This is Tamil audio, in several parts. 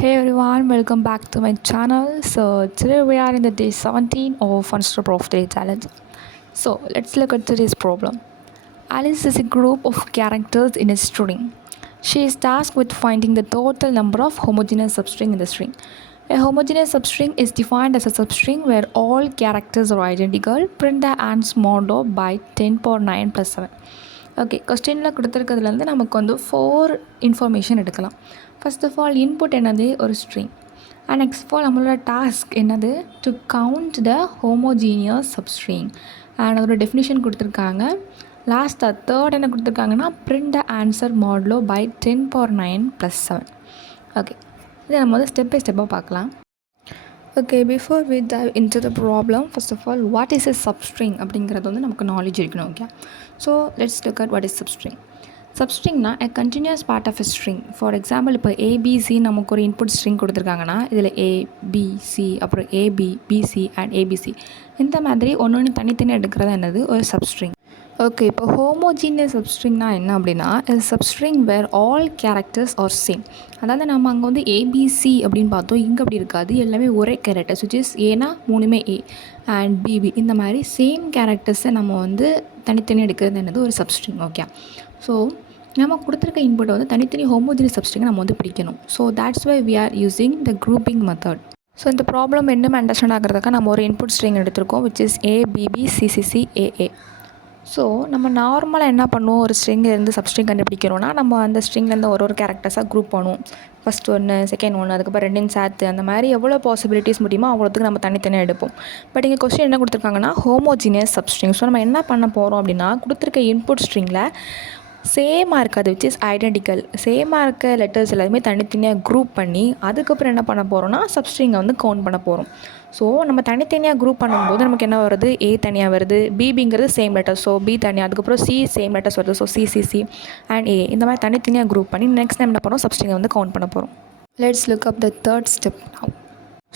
Hey everyone, welcome back to my channel. So today we are in the day 17 of Funster Prof Day challenge. So let's look at today's problem. Alice is a group of characters in a string. She is tasked with finding the total number of homogeneous substring in the string. A homogeneous substring is defined as a substring where all characters are identical. Print the ants modo by 10 power 9 plus 7. Okay கொஸ்டினில் கொடுத்துருக்கிறதுலேருந்து நமக்கு வந்து 4 இன்ஃபர்மேஷன் எடுக்கலாம். ஃபர்ஸ்ட் ஆஃப் ஆல் இன்புட் என்னது, ஒரு string. And next of all நம்மளோட டாஸ்க் என்னது, to count the homogeneous substring. And அதோட டெஃபினிஷன் கொடுத்துருக்காங்க. லாஸ்ட்டாக தேர்ட் என்ன கொடுத்துருக்காங்கன்னா, print the answer modulo by 10 power 9 plus 7. Okay, இதை நம்ம வந்து ஸ்டெப் பை ஸ்டெப்பாக பார்க்கலாம். Okay, before we dive into the problem, first of all what is a substring அப்படிங்கிறது வந்து நமக்கு நாலேஜ் இருக்கணும். Okay, so let's look at what is substring. சப்ஸ்ட்ரிங்னா a continuous part of a string. For example இப்போ ஏபிசி நமக்கு ஒரு இன்புட் ஸ்ட்ரிங் கொடுத்துருக்காங்கன்னா இதில் ஏபிசி அப்புறம் ஏபி பிசி அண்ட் ஏபிசி இந்த மாதிரி ஒன்று தனித்தனி எடுக்கிறது என்னது, ஒரு சப்ஸ்ட்ரிங். ஓகே, இப்போ ஹோமோஜீனியஸ் சப்ஸ்ட்ரிங்னா என்ன அப்படின்னா, substring where all characters are same. அதாவது நம்ம அங்கே வந்து ஏபிசி அப்படின்னு பார்த்தோம், இங்கே அப்படி இருக்காது, எல்லாமே ஒரே கேரக்டர்ஸ் விச் இஸ் ஏன்னா மூணுமே ஏ அண்ட் பிபி இந்த மாதிரி சேம் கேரக்டர்ஸை நம்ம வந்து தனித்தனி எடுக்கிறது என்னது, ஒரு சப்ஸ்ட்ரிங். ஓகே, ஸோ நம்ம கொடுத்துருக்க இன்புட்டை வந்து தனித்தனி ஹோமோஜினியஸ் சப்ஸ்ட்ரிங்கை நம்ம வந்து பிடிக்கணும். So that's why we are using the grouping method. So இந்த ப்ராப்ளம் இன்னும் அண்டர்ஸ்டாண்ட் ஆகிறதுக்காக நம்ம ஒரு இன்புட் ஸ்ட்ரிங் எடுத்திருக்கோம் which is ABB CCC AA. So நம்ம நார்மலாக என்ன பண்ணுவோம், ஒரு ஸ்ட்ரிங்லேருந்து சப்ஸ்ட்ரிங் கண்டுபிடிக்கிறோன்னா நம்ம அந்த ஸ்ட்ரிங்லேருந்து ஒரு கேரக்டர்ஸாக குரூப் பண்ணுவோம். ஃபஸ்ட் ஒன்று, செகண்ட் ஒன்று, அதுக்கப்புறம் ரெண்டையும் சேர்த்து அந்த மாதிரி எவ்வளோ பாசிபிலிட்டிஸ் முடியுமோ அவ்வளோத்துக்கு நம்ம தனித்தனியாக எடுப்போம். பட் இங்கே கொஸ்டின் என்ன கொடுத்துருக்காங்கன்னா, ஹோமோஜீனியஸ் சப்ஸ்ட்ரிங். ஸோ நம்ம என்ன பண்ண போகிறோம் அப்படின்னா, கொடுத்துருக்க இன்புட் ஸ்ட்ரிங்கில் சேமாக இருக்காது விச் இஸ் ஐடென்டிக்கல், சேமாக இருக்க லெட்டர்ஸ் எல்லாருமே தனித்தனியாக குரூப் பண்ணி அதுக்கப்புறம் என்ன பண்ண போகிறோன்னா சப்ஸ்ட்ரிங்கை வந்து கவுண்ட் பண்ண போகிறோம். ஸோ நம்ம தனித்தனியாக குரூப் பண்ணும்போது நமக்கு என்ன வருது, ஏ தனியாக வருது, பிபிங்கிறது சேம் லெட்டர், ஸோ பி தனியாக, அதுக்கப்புறம் சி சேம் லெட்டர்ஸ் வருது, ஸோ சிசிசி அண்ட் ஏ இந்த மாதிரி தனித்தனியாக குரூப் பண்ணி நெக்ஸ்ட் டைம் என்ன பண்ணுறோம், சப்ஸ்ட்ரிங்கை வந்து கவுண்ட் பண்ண போகிறோம். Let's look up the third step now.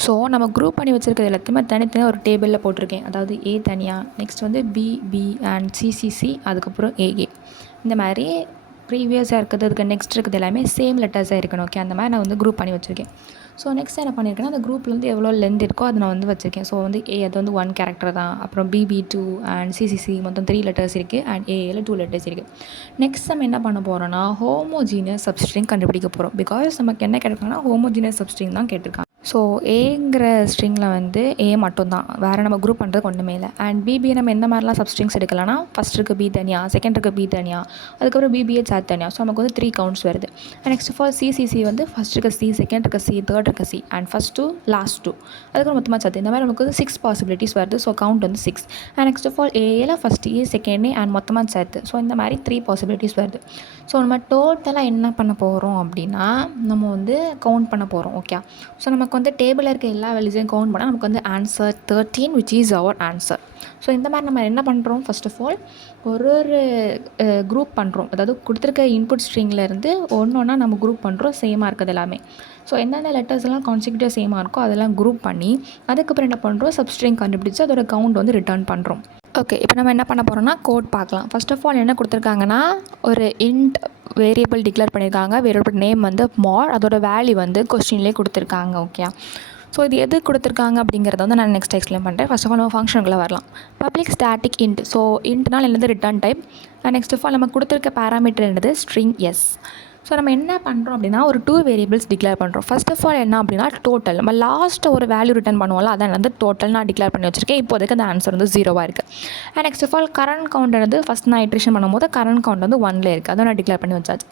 So நம்ம குரூப் பண்ணி வச்சுருக்கிறது எல்லாத்தையுமே தனித்தனியாக ஒரு டேபிளில் போட்டிருக்கேன். அதாவது ஏ தனியாக, நெக்ஸ்ட் வந்து பிபி அண்ட் சிசிசி, அதுக்கப்புறம் ஏஏ இந்த மாதிரி ப்ரீவியஸாக இருக்கிறது, அதுக்கு நெக்ஸ்ட் இருக்கிறது எல்லாமே சேம் லெட்டர்ஸாக இருக்கணும். ஓகே, அந்த மாதிரி நான் வந்து குரூப் பண்ணி வச்சுருக்கேன். ஸோ நெக்ஸ்ட் என்ன பண்ணியிருக்கேன்னா, அந்த குரூப்லேருந்து எவ்வளோ லென்த் இருக்கோ அதை நான் வந்து வச்சுருக்கேன். ஸோ வந்து ஏ அது வந்து 1 கேரக்டர் தான், அப்புறம் பிபி 2 அண்ட் சிசிசி மொத்தம் 3 லெட்டர்ஸ் இருக்குது அண்ட் ஏஏல 2 லெட்டர்ஸ் இருக்குது. நெக்ஸ்ட் நம்ம என்ன பண்ண போகிறோன்னா, ஹோமோஜீனியஸ் சப்ஸ்ட்ரிங் கண்டுபிடிக்க போகிறோம். பிகாஸ் நமக்கு என்ன கேட்டிருக்காங்கன்னா, ஹோமோஜீனியஸ் சப்ஸ்ட்ரிங் தான் கேட்டிருக்காங்க. ஸோ ஏங்கிற ஸ்ட்ரிங்கில் வந்து ஏ மட்டும்தான், வேறு நம்ம குரூப் பண்ணுறது ஒன்றுமே இல்லை. அண்ட் பிபியை நம்ம எந்த மாதிரிலாம் சப்ஸ்ட்ரிங்ஸ் எடுக்கலாம்னா, ஃபஸ்ட் இருக்குது பி தனியாக, செகண்ட் இருக்குது பி தனியாக, அதுக்கப்புறம் பிபிஏ சாத் தனியாக. ஸோ நமக்கு வந்து 3 கவுண்ட்ஸ் வருது. And next of all CCC வந்து ஃபஸ்ட் இருக்க சி, செகண்ட் இருக்க சி, தேர்ட் இருக்க சி அண்ட் ஃபஸ்ட் 2 லாஸ்ட் 2 அதுக்கப்புறம் மொத்தமாக சாத்து. இந்த மாதிரி நமக்கு வந்து 6 பாசிபிலிட்டிஸ் வருது. ஸோ கவுண்ட் வந்து 6. அண்ட் நெக்ஸ்ட் ஆஃப் ஆல் ஏல first A, second A and மொத்தமாக சேர்த்து. ஸோ இந்த மாதிரி 3 பாசிபிலிட்டிஸ் வருது. ஸோ நம்ம டோட்டலாக என்ன பண்ண போகிறோம் அப்படின்னா, நம்ம வந்து கவுண்ட் பண்ண போகிறோம். ஓகே, ஸோ நமக்கு வந்து டேபிளில் இருக்க எல்லா வேல்யூஸையும் கவுண்ட் பண்ணால் நமக்கு வந்து answer 13 which is our answer. So இந்த மாதிரி நம்ம என்ன பண்ணுறோம், ஃபர்ஸ்ட் ஆஃப் ஆல் ஒரு குரூப் பண்ணுறோம். அதாவது கொடுத்துருக்க இன்புட் ஸ்ட்ரிங்லேருந்து ஒன்றா நம்ம குரூப் பண்ணுறோம், சேமாக இருக்கிறது எல்லாமே. ஸோ எந்தெந்த லெட்டர்ஸ் எல்லாம் கான்சிக்யூட்டிவ் சேமாக இருக்கோ அதெல்லாம் குரூப் பண்ணி அதுக்கப்புறம் என்ன பண்ணுறோம், சப்ஸ்ட்ரிங் கண்டுபிடிச்சி அதோட கவுண்ட் வந்து ரிட்டர்ன் பண்ணுறோம். ஓகே, இப்போ நம்ம என்ன பண்ண போகிறோம்னா, கோட் பார்க்கலாம். ஃபர்ஸ்ட் ஆஃப் ஆல் என்ன கொடுத்துருக்காங்கன்னா, ஒரு இன்ட் வேரியபிள் டிக்ளேர் பண்ணியிருக்காங்க. வேரியபிள் நேம் வந்து மாட், அதோட வேல்யூ வந்து கொஸ்டின்லேயே கொடுத்துருக்காங்க. ஓகே, ஸோ இது எது கொடுத்துருக்காங்க அப்படிங்கிறத வந்து நான் நெக்ஸ்ட் எக்ஸ்பிளைன் பண்ணுறேன். ஃபர்ஸ்ட் ஆஃப் ஆல் நம்ம ஃபங்க்ஷனுக்குள்ளே வரலாம். Public static int. ஸோ இன்ட்னால் என்னது, return type. Next of all நம்ம கொடுத்துருக்க பேராமீட்டர் என்னது, ஸ்ட்ரிங் எஸ். ஸோ நம்ம என்ன பண்ணுறோம் அப்படின்னா, ஒரு 2 வேரியபிள்ஸ் டிக்ளேர் பண்ணுறோம். ஃபர்ஸ்ட் ஆஃப் ஆல் என்ன அப்படின்னா, டோட்டல். நம்ம லாஸ்ட்டு ஒரு வேல்யூ ரிட்டர்ன் பண்ணுவோம்ல, அதான் வந்து டோட்டல் நான் டிக்ளேர் பண்ணி வச்சுருக்கேன். இப்போதைக்கு அந்த ஆன்சர் வந்து 0வாக இருக்குது. And next of all current count வந்து ஃபஸ்ட் நான் இட்ரேஷன் பண்ணும்போது கரண்ட் கவுண்ட் வந்து 1ல் இருக்குது, அதை நான் டிக்ளேர் பண்ணி வச்சாச்சு.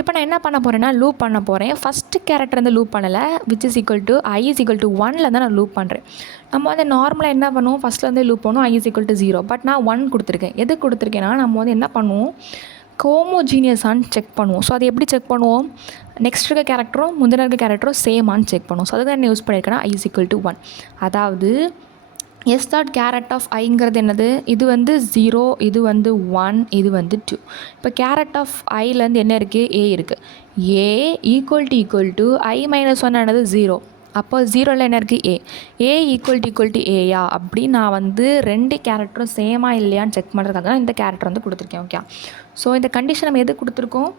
இப்போ நான் என்ன பண்ண போகிறேன்னா, லூப் பண்ண போகிறேன். ஃபஸ்ட்டு கேரக்டர் வந்து லூப் பண்ணலை, which is equal to I is equal to 1ல் தான் நான் லூப் பண்ணுறேன். நம்ம வந்து நார்மலாக என்ன பண்ணுவோம், ஃபஸ்ட்லேருந்து லூப் பண்ணுவோம், ஐ இஸ் ஈக்குவல் டு 0. பட் நான் 1 கொடுத்துருக்கேன். எது கொடுத்துருக்கேன்னா, நம்ம வந்து என்ன பண்ணுவோம், ஹோமோஜீனியஸான்னு செக் பண்ணுவோம். ஸோ அது எப்படி செக் பண்ணுவோம், நெக்ஸ்ட் இருக்க கேரக்டரும் முந்தின இருக்க கேரக்டரும் சேமான்னு செக் பண்ணுவோம். ஸோ அதுதான் என்ன யூஸ் பண்ணியிருக்கேன்னா, ஐ இஸ் ஈக்குவல் டு 1. அதாவது எஸ் டாட் கேரட் ஆஃப் ஐங்கிறது என்னது, இது வந்து 0, இது வந்து 1, இது வந்து 2. இப்போ கேரட் ஆஃப் ஐலேருந்து என்ன இருக்குது, ஏ இருக்குது. ஏ ஈக்குவல் டு ஐ மைனஸ் 1 என்னது 0. அப்போ 0ல் என்ன இருக்குது, ஏ ஈக்குவல் டு ஏயா அப்படி நான் வந்து 2 கேரக்டரும் சேமாக இல்லையான்னு செக் பண்ணுறதுக்காக தான் இந்த கேரக்டர் வந்து கொடுத்துருக்கேன். ஓகே, ஸோ இந்த கண்டிஷன் நம்ம எது கொடுத்துருக்கோம்,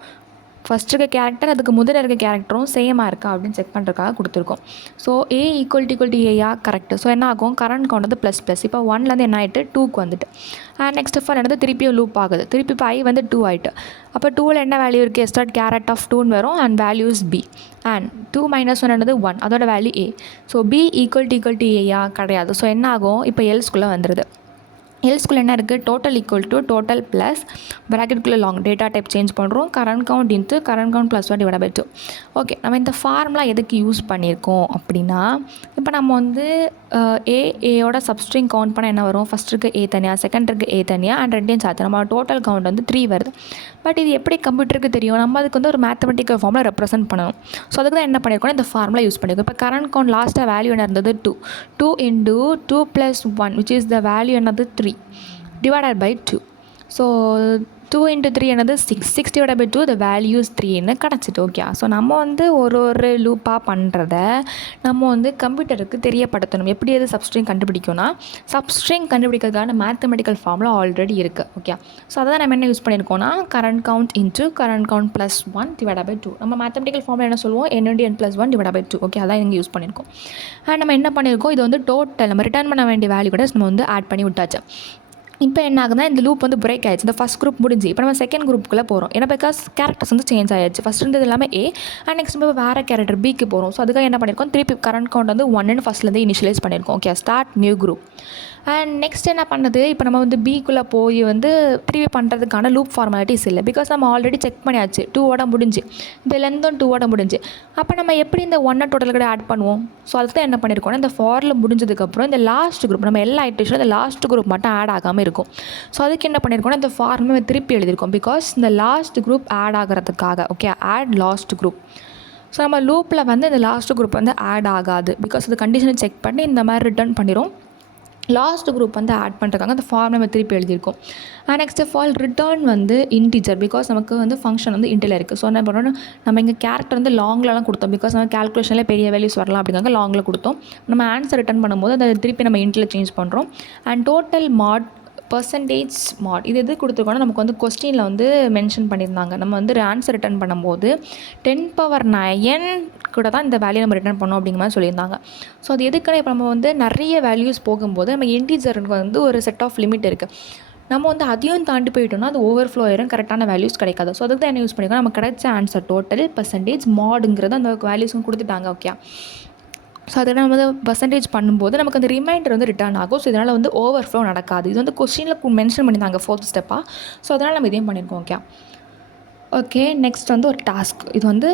ஃபஸ்ட் இருக்க கேரக்டர் அதுக்கு முதல்ல இருக்க கேரக்டரும் சேமாக இருக்கா அப்படின்னு செக் பண்ணுறதுக்காக கொடுத்துருக்கோம். ஸோ ஏ ஈக்குவல் டு ஏயா கரெக்ட். ஸோ என்ன ஆகும், கரண்ட் கவுண்ட் வந்து ++. இப்போ 1லேருந்து என்ன ஆகிட்டு 2க்கு வந்துட்டு. அண்ட் நெக்ஸ்ட் ஃபார் என்னது திருப்பியும் லூப் ஆகுது. திருப்பி இப்போ I வந்து 2 ஆகிட்டு. அப்போ 2ல் என்ன வேல்யூ இருக்குது, எஸ்டார்ட் கேரட் ஆஃப் 2ன்னு வரும் அண்ட் வேல்யூஸ் B. அண்ட் 2 - 1 என்னது 1, அதோட value A. So B equal to ஏயா கிடையாது. ஸோ என்ன ஆகும், இப்போ எல்ஸ்குள்ளே வந்துடுது. எல்ஸ்குள்ளே என்ன இருக்குது, total equal to total plus ப்ராக்கெட்டுக்குள்ளே லாங் டேட்டா டைப் சேஞ்ச் பண்ணுறோம், current count into current count +1 / 2. Okay, நம்ம இந்த ஃபார்முலா எதுக்கு யூஸ் பண்ணியிருக்கோம் அப்படின்னா, இப்போ நம்ம வந்து ஏயோட சப்ஸ்ட்ரிங் கவுண்ட் பண்ணால் என்ன வரும், ஃபஸ்ட் இருக்க A தனியாக, செகண்ட் இருக்க A தனியாக அண்ட் ரெண்டையும் சாத்து நம்ம டோட்டல் கவுண்ட் வந்து 3 வருது. பட் இது எப்படி கம்ப்யூட்டருக்கு தெரியும், நம்ம அதுக்கு வந்து ஒரு மேத்தமெட்டிக்கல் ஃபார்மில் ரெப்ரசென்ட் பண்ணணும். ஸோ அதுக்கு தான் என்ன பண்ணியிருக்கோம், இந்த ஃபார்முலா யூஸ் பண்ணியிருக்கோம். இப்போ கரண்ட் கவுண்ட் லாஸ்ட்டாக வேல்யூ என்ன இருந்தது 2 × 2 + 1 which is the value என்னது 3 divided by 2. ஸோ 2 × 3 என்னது 6 divided by 2 the value is 3ன்னு கிடச்சிட்டு. ஓகே, ஸோ நம்ம வந்து ஒரு லூப்பாக பண்ணுறத நம்ம வந்து கம்ப்யூட்டருக்கு தெரியப்படுத்தணும். எப்படி அது சப்ஸ்ட்ரிங் கண்டுபிடிக்கும்னா, சப்ஸ்ட்ரிங் கண்டுபிடிக்கிறதுக்கான மேத்தமெட்டிக்கல் ஃபார்முலா ஆல்ரெடி இருக்குது. ஓகே, ஸோ அதை நம்ம என்ன யூஸ் பண்ணியிருக்கோம்னா, current count into current count +1 divided by 2. நம்ம மேத்தமெட்டிக்கல் ஃபார்முலா என்ன சொல்லுவோம், n × n + 1 divided by 2. Okay, அதான் இங்கே யூஸ் பண்ணியிருக்கோம். அண்ட் நம்ம என்ன பண்ணியிருக்கோம், இது வந்து டோட்டல் நம்ம ரிட்டர்ன் பண்ண வேண்டிய வேல்யூ கூட நம்ம வந்து ஆட் பண்ணி விட்டாச்சு. இப்போ என்ன ஆகுதுன்னா, இந்த லூப் வந்து பிரேக் ஆகிடுச்சு. இந்த ஃபஸ்ட் குரூப் முடிஞ்சு இப்போ நம்ம செகண்ட் குரூப்புக்குள்ளே போகிறோம். ஏன்னா பிகாஸ் கேரக்டர்ஸ் வந்து சேஞ்ச் ஆகிடுச்சு. ஃபஸ்ட் இருந்தது எல்லாமே A அண்ட் நெக்ஸ்ட் நம்ம வேறு கேரக்டர் Bக்கு போகிறோம். ஸோ அதுக்காக என்ன பண்ணியிருக்கோம், திருப்பி கரண்ட் கவுண்ட் வந்து 1ன்னு ஃபஸ்ட்லேருந்து இனிஷியலைஸ் பண்ணியிருக்கோம். Okay, start new group. And next என்ன பண்ணுது, இப்போ நம்ம வந்து Bக்குள்ளே போய் வந்து திருப்பி பண்ணுறதுக்கான லூப் ஃபார்மாலிட்டிஸ் இல்லை. பிகாஸ் நம்ம ஆல்ரெடி செக் பண்ணியாச்சு, 2ஓட முடிஞ்சு, இந்த லென்த்தும் 2ஓட முடிஞ்சு. அப்போ நம்ம எப்படி இந்த 1 டோட்டல் கூட ஆட் பண்ணுவோம். ஸோ அதுக்கு தான் என்ன பண்ணியிருக்கோம்னா, இந்த ஃபாரில் முடிஞ்சதுக்கப்புறம் இந்த லாஸ்ட் குரூப் நம்ம எல்லா ஐட்டேஷனும் இந்த லாஸ்ட் குரூப் மட்டும் ஆட் ஆகாமல் இருக்கும். ஸோ அதுக்கு என்ன பண்ணியிருக்கோம்னா, இந்த ஃபார்மை திருப்பி எழுதியிருக்கோம். பிகாஸ் இந்த லாஸ்ட் குரூப் ஆட் ஆகிறதுக்காக. Okay, add last group. So நம்ம லூப்பில் வந்து இந்த லாஸ்ட் குரூப் வந்து ஆட் ஆகாது. பிகாஸ் அது கண்டிஷனை செக் பண்ணி இந்த மாதிரி ரிட்டர்ன் பண்ணிடும். லாஸ்ட் குரூப் வந்து ஆட் பண்ணுறதுக்காக அந்த ஃபார்ம் நம்ம திருப்பி எழுதியிருக்கோம். நெக்ஸ்ட் ஆஃப் ஆல் ரிட்டர்ன் வந்து இன்டிஜர். பிகாஸ் நமக்கு வந்து ஃபங்க்ஷன் வந்து இன்டில் இருக்குது. ஸோ என்ன பண்ணணும், நம்ம இங்கே கேரக்டர் வந்து லாங்லலாம் கொடுத்தோம். பிகாஸ் நம்ம கேல்குலேஷனில் பெரிய வேல்யூஸ் வரலாம் அப்படிங்காங்க லாங்கில் கொடுத்தோம். நம்ம ஆன்சர் ரிட்டர்ன் பண்ணும்போது அதை திருப்பி நம்ம இன்டில் சேஞ்ச் பண்ணுறோம். அண்ட் டோட்டல் மாட் பர்சன்டேஜ் மாட் இது எது கொடுத்துருக்கோன்னா, நமக்கு வந்து கொஸ்டினில் வந்து மென்ஷன் பண்ணியிருந்தாங்க. நம்ம வந்து ஆன்சர் ரிட்டர்ன் பண்ணும்போது 10⁹ கூட தான் இந்த வேல்யூ நம்ம ரிட்டர்ன் பண்ணோம் அப்படிங்கிற மாதிரி சொல்லியிருந்தாங்க. ஸோ அது எதுக்குன்னா, இப்போ நம்ம வந்து நிறைய வேல்யூஸ் போகும்போது நம்ம இன்டிஜருக்கு வந்து ஒரு செட் ஆஃப் லிமிட் இருக்குது. நம்ம வந்து அதையும் தாண்டி போயிட்டோம்னா அது ஓவர்ஃப்ளோ ஆயிரும், கரெக்டான வேல்யூஸ் கிடைக்காது. ஸோ அதுக்கு தான் என்ன யூஸ் பண்ணிக்கோம், நம்ம கிடைச்ச ஆன்சர் டோட்டல் பர்சன்டேஜ் மாடுங்கிறது அந்த வேல்யூஸும் கொடுத்துட்டாங்க. ஓகே, ஸோ அதை நம்ம வந்து பர்சன்டேஜ் பண்ணும்போது நமக்கு அந்த ரிமைண்டர் வந்து ரிட்டர்ன் ஆகும். ஸோ இதனால் வந்து ஓவர்ஃப்ளோ நடக்காது. இது வந்து கொஸ்டினில் மென்ஷன் பண்ணியிருந்தாங்க 4th ஸ்டெப்பாக. ஸோ அதனால் நம்ம இதையும் பண்ணியிருக்கோம். ஓகே, நெக்ஸ்ட் வந்து ஒரு டாஸ்க். இது வந்து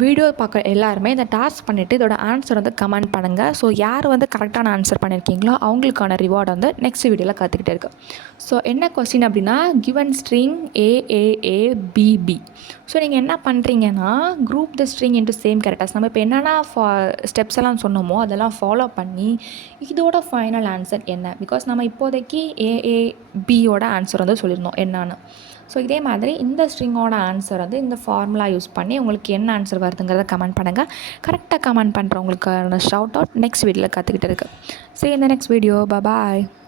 வீடியோ பார்க்குற எல்லாருமே இந்த டாஸ்க் பண்ணிவிட்டு இதோட ஆன்சர் வந்து கமெண்ட் பண்ணுங்கள். ஸோ யார் வந்து கரெக்டான ஆன்சர் பண்ணியிருக்கீங்களோ அவங்களுக்கான ரிவார்டு வந்து நெக்ஸ்ட் வீடியோவில் காத்துக்கிட்டே இருக்குது. ஸோ என்ன கொஸ்டின் அப்படின்னா, கிவன் ஸ்ட்ரிங் AAABB. ஸோ நீங்கள் என்ன பண்ணுறீங்கன்னா, குரூப் த ஸ்ட்ரிங் இன்ட்டு சேம் கேரக்டர்ஸ். நம்ம இப்போ என்னென்னா ஸ்டெப்ஸ் எல்லாம் சொன்னோமோ அதெல்லாம் ஃபாலோ பண்ணி இதோட ஃபைனல் ஆன்சர் என்ன. பிகாஸ் நம்ம இப்போதைக்கு AABயோட ஆன்சர் வந்து சொல்லியிருந்தோம் என்னான்னு. ஸோ இதே மாதிரி இந்த ஸ்ட்ரிங்கோட ஆன்சர் வந்து இந்த ஃபார்முலா யூஸ் பண்ணி உங்களுக்கு என்ன ஆன்சர் வருதுங்கிறத கமெண்ட் பண்ணுங்கள். கரெக்டாக கமெண்ட் பண்ணுறவங்களுக்கான ஷவுட் அவுட் நெக்ஸ்ட் வீடியோவில் கற்றுக்கிட்டு இருக்குது. See you in the next video. Bye bye.